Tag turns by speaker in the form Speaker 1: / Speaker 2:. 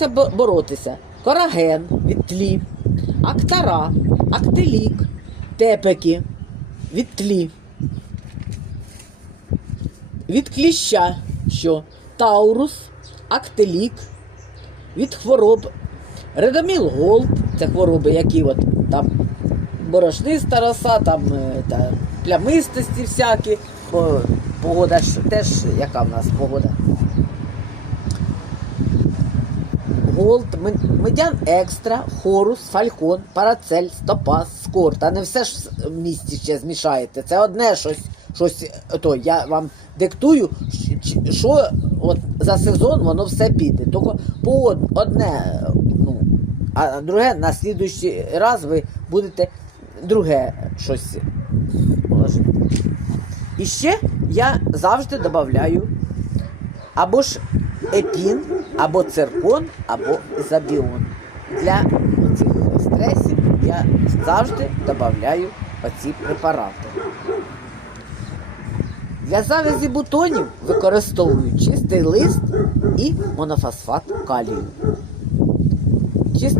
Speaker 1: це боротися? Кораген від тлі, актара, актилік, тепеки від тлі. Від кліща, що таурус, актилік, від хвороб, редоміл голд, це хвороби, які от там борошниста роса, там е, та, плямистості всякі, погода ж теж, яка в нас погода. Голд, медян екстра, хорус, фалькон, парацель, стопаз, скор. Та не все ж в місті ще змішаєте. Це одне щось, щось е, то я вам диктую, що от за сезон воно все піде. Тільки по одне, ну, а друге на слідуючий раз ви будете друге щось положити. І ще я завжди додаю або ж епін, або циркон, або забіон. Для цих стресів я завжди додаю оці препарати. Для завязі бутонів використовую чистий лист і монофосфат калію. Чистий